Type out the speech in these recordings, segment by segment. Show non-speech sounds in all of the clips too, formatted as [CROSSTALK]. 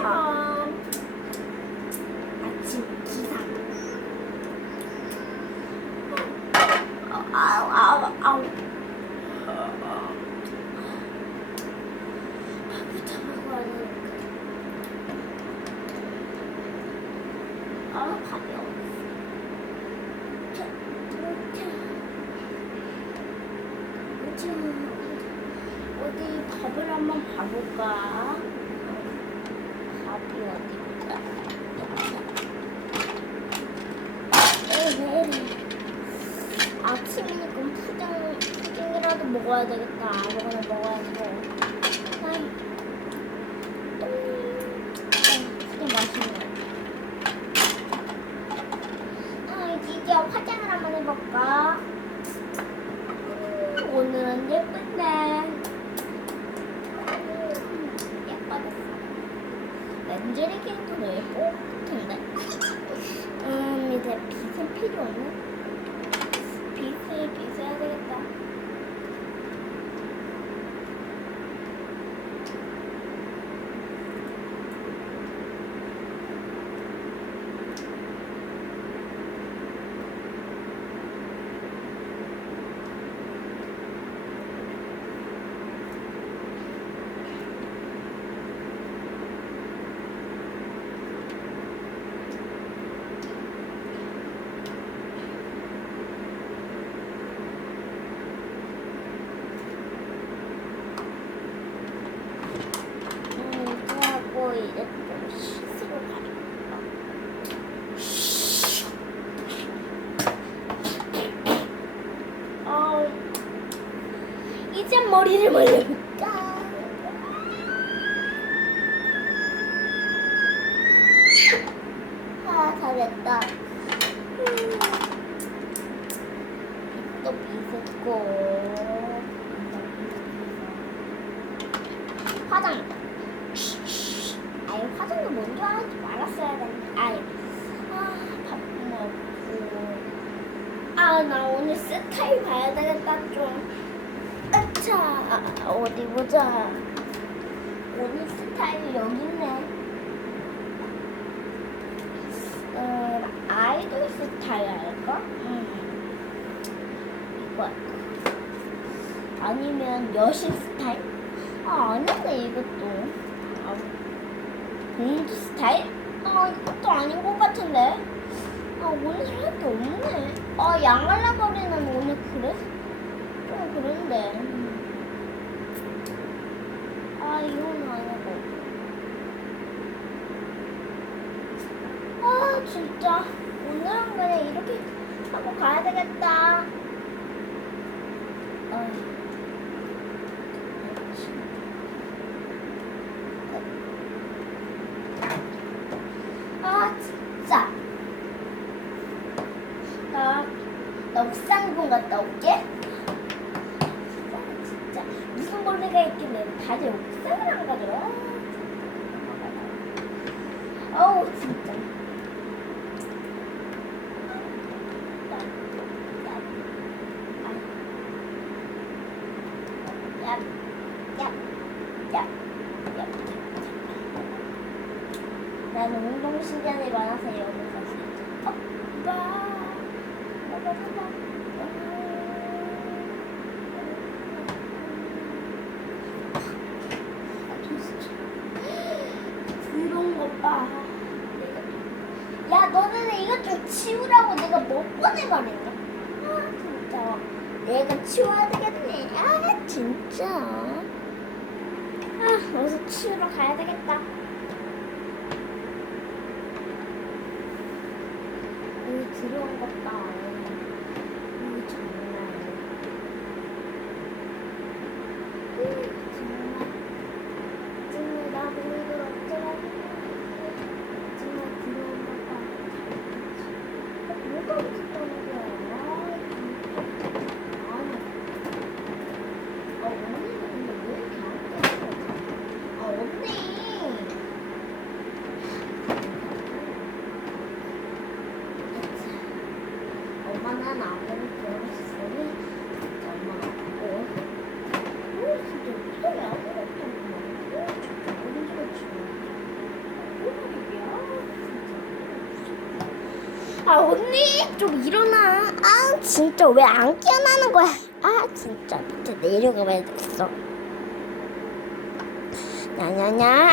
것처럼 아침 기상. 어, 아우 아우 아우. 아 자, 어디 밥을 한번 봐볼까? 밥이 어디일까? 에헤이. 아침이니까 푸딩, 푸딩이라도 먹어야 되겠다. 아무거나 먹어야 돼. 아이, 푸딩 맛있네. 아, 이제 화장을 한번 해볼까? 음, 오늘은 예쁜데. 음, 예뻐졌어. 끼니까 왜 예뻐? 같은데? [LAUGHS] 음, 이제 빗은 필요 없네. 빗을 빗어야 되겠다. 음, 그하고 이제 좀 씻으러 가야겠다. 어, 이제 머리를 말려볼까? 아, 잘했다. 음, 또 빗었고. 화장. 아이 화장도 먼저 하지 말았어야 되는데. 아이. 아, 밥 먹고. 아, 나 오늘 스타일 봐야 되겠다 좀. 아차. 아, 어디 보자. 오늘 스타일 여기 있네. 어, 아이돌 스타일 할까? 음. 이거? 아니면 여신 스타일? 아, 아니네, 이것도. 아, 공주 스타일? 아, 이것도 아닌 것 같은데. 아, 오늘 할 게 없네. 아, 양알라거리는 오늘 그래? 좀 그런데. 음. 아, 이건 아니고. 아, 진짜. 오늘은 그냥 이렇게 하고 가야 되겠다. 아. 아 진짜 나, 나 옥상군 갔다 올게 아, 진짜 무슨 벌레가 있길래 다들 옥상을 안 가더라 어우 진짜 나, 나, 아. 야, 야, 야, 야. 나는 운동신경이 많아서 여기 갈수 있지. 어, 봐. 봐봐, 봐봐. 그런 거 봐. 내가- 야, 너는 이것 좀 치우라고 내가 몇 번을 말했냐? 아, 진짜. 내가 치워야 되겠네. 아, 진짜. 아, 어서 치우러 가야 되겠다. 들어온 것 봐. 여기 정말. 으, 정말. 정말 나도 이걸 어쩌라고. 정말 들어온 것 봐. 어, 뭐가 이렇게 떠는 거야? 아, 진짜. 아니. 아, 언니는 근데 왜 이렇게 안 떠는 거지? 아, 언니. 아 언니 좀 일어나. 아 진짜 왜 안 깨어나는 거야? 아 진짜 밑에 내려가 봐야 겠어. 야야야.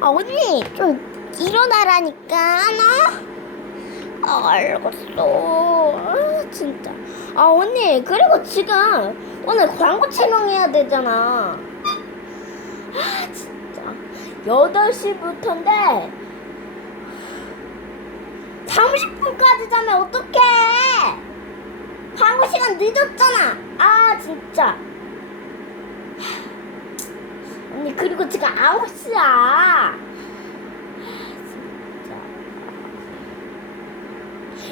아 언니 좀 일어나라니까 너. 아 알겠어. 아 진짜. 아 언니 그리고 지금 오늘 광고 촬영해야 되잖아. 아 진짜. 8시부터인데 30분까지 자면 어떡해? 광고 시간 늦었잖아. 아 진짜. 언니 그리고 지금 9시야. 진짜.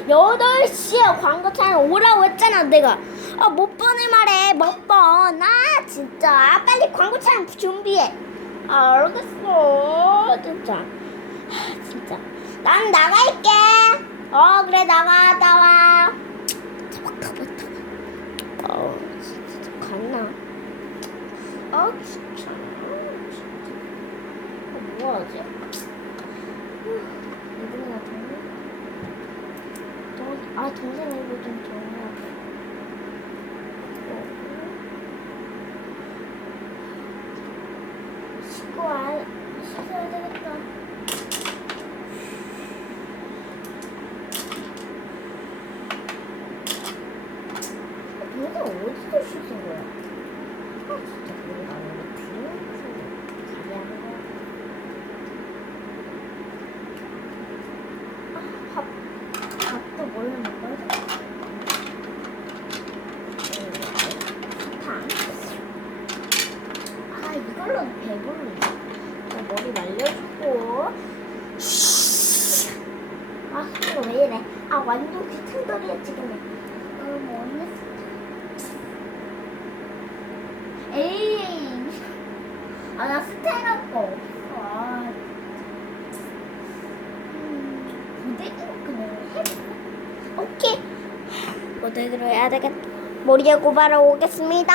8시에 광고 촬영 오라고 했잖아 내가. 아몇 번을 말해 몇 번. 아 진짜 빨리 광고 촬영 준비해. 아 알겠어 진짜. 아, 진짜. 난 나갈게. 어 그래 나가 나와. 잡아 가봤다. 어 진짜 갔나? 아 진짜. 아, 진짜. 어, 동생? 동, 아 동생 이거 좀정리하고. 어. 씻고 와 씻어야 되겠다. 동생 어디서 씻은 거야? 아 진짜 그래 나는 그런 소리 잘하는 거야. 아, 밥 밥도 뭘로 먹어야 돼? 탕. 아 이걸로 배부르네. 자, 머리 말려주고. 아 이거 왜 이래? 아 완전 귀퉁더리야 지금. 어, 뭐 언니 에이. 아, 나 스타일 할 거 없어. 아, 음, 고데기로. 오케이. 고데기로 해야 되겠다. 머리에 고바러 오겠습니다.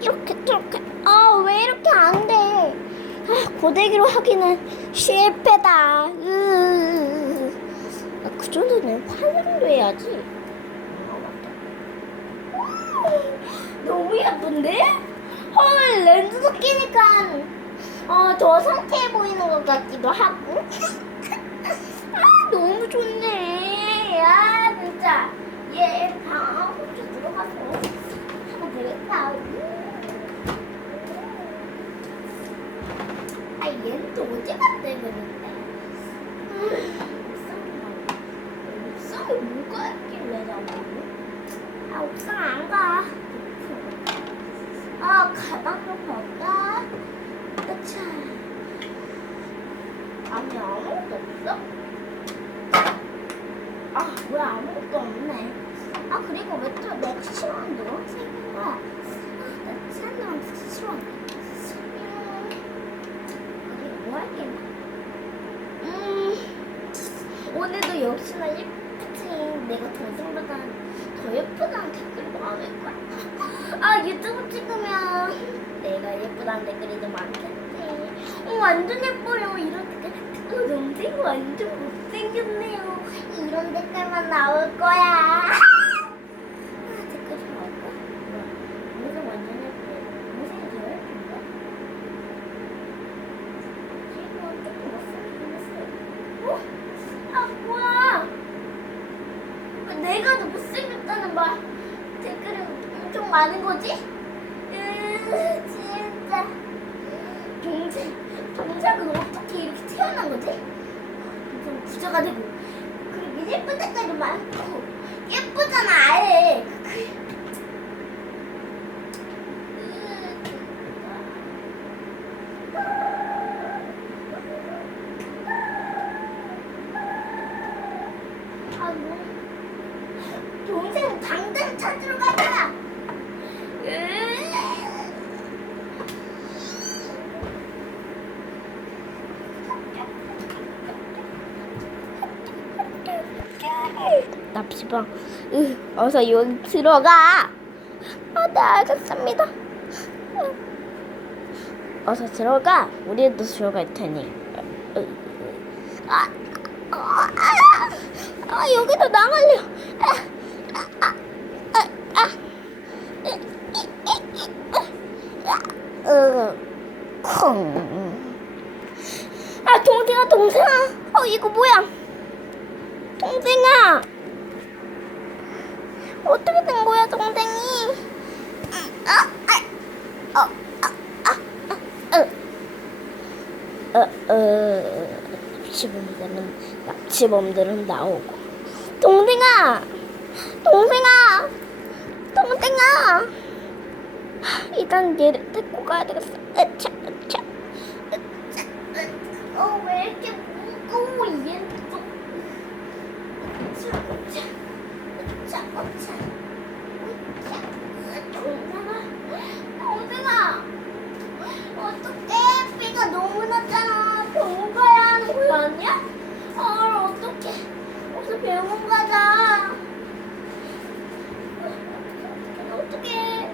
이렇게, 저렇게. 아, 왜 이렇게 안 돼? 아, 고데기로 하기는 실패다. 으. 정도는 활용도 해야지. 너무 예쁜데? 헐 렌즈도 끼니까 어저 상태해 보이는 것 같기도 하고. [LAUGHS] 아 너무 좋네. 아 진짜. 얘방 혼자 들어가서 하면 되겠다. 아 얘는 또 어디 갔대 그랬는 데 옥상에 뭐가 있길래 저거 아 옥상 안 가. 아 가방 좀 볼까? 그치. 아니 아무것도 없어? 아 뭐야 아무것도 없네? 아 그리고 왜 또 내가 싫어하는 노란색인 거야 아나 칠한 노란색 싫어하네 음, 오늘도 역시나 예쁘지 내가 동생보다. 더 예쁘다는 댓글도 많을 거야? [LAUGHS] 아 유튜브 찍으면 내가 예쁘다는 댓글이 더 많겠지. 어 완전 예뻐요. 이런 댓글. 어 동생 완전 못생겼네요 이런 댓글만 나올 거야 [LAUGHS] 아, 댓글 좀 나올까? 뭐야 동생 완전 예뻐요 동생이 더 예쁜가? 지금 조금 못생기긴 했어요 어? 아 뭐야 왜 내가 더 못생겼다는 말 댓글이 엄청 많은 거지? 으, 진짜 동생 동생은 어떻게 이렇게 태어난 거지? 좀 부자가 되고. 그리고 예쁜 댓글도 많고 예쁘잖아 그- 아, 뭐. 동생 당장 찾으러 가자. 납치방. 으, 어서 여기 들어가. 아, 네, 알겠습니다. 어서 들어가. 우리도 들어갈 테니. 아, 아, 아, 아 여기도. 아, 아, 아, 아, 아. 으, 콩. 아 동생아 동생아. 어 이거 뭐야? 동생아. 어떻게 된 거야 동생이? 아, 아, 어, 아, 아, 아, 어. 어, 어, 납치범들은 납치범들은 나오고. 동생아 동생아 동생아. 하, 일단 얘를 데리고 가야 되겠어. 으차 으차 어왜 이렇게 무거워 얘는 또 으차 으차 으차 으차 으차 동생아 동생아 어떡해 비가 너무 났잖아 병원 가야 하는 거 아니야? 아 어떡해 어서 병원 가자 어떡해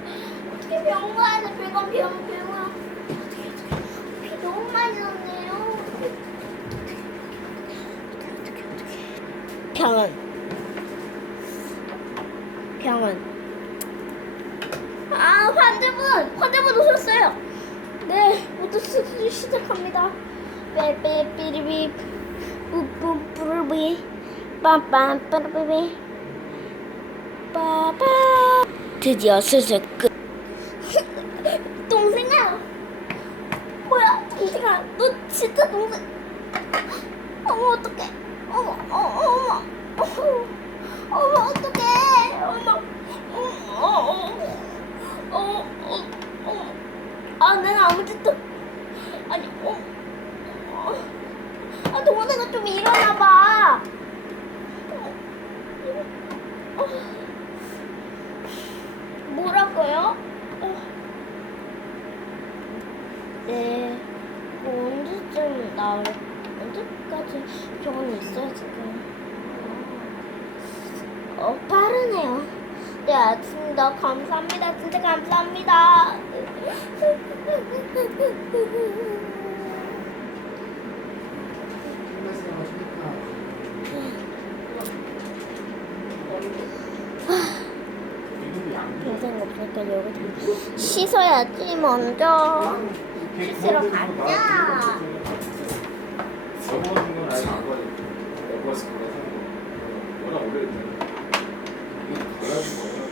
어떡해 병원 병원 병원 어떡해 어떡해 비 너무 많이 났네요. 병원. 병원. 아 환자분 환자분 오셨어요. 네 모두 수술 시작합니다. 빼빼삐리비 뿌뿌뿌르비 빰빰 뿌르비 빠빠 드디어 수술 끝 동생아 뭐야 동생아 너 진짜 동생 어머 어떡해 어머 어머 어머 어머 어머 어떡해 어머 어머 어머 어머 어머 아, 나는 아무 짓도 아니, 어, 어, 아, 동생아 좀 일어나봐. 어, 어, 뭐라고요? 어. 네, 뭐 언제쯤 나올, 언제까지 병원에 있어요 지금? 어, 빠르네요. 네, 알겠습니다. 감사합니다. 진짜 감사합니다. 동생 없으니까 여기 좀 씻어야지 먼저. 씻으러 가자. 접어준 건 아직 안 거지. 접었을 거라서 워낙 오래됐잖아. 이거 달라진 거야.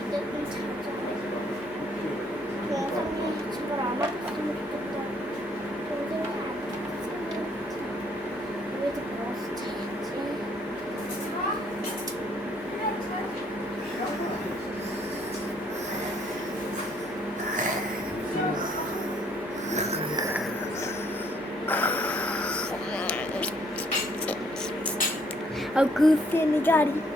이제 좀 자자. 동생이 제발 안 아팠으면 좋겠다. 동생이 안 아팠으면 좋겠다. 우리도 먹어서 자야지. 아, 그 세네가리.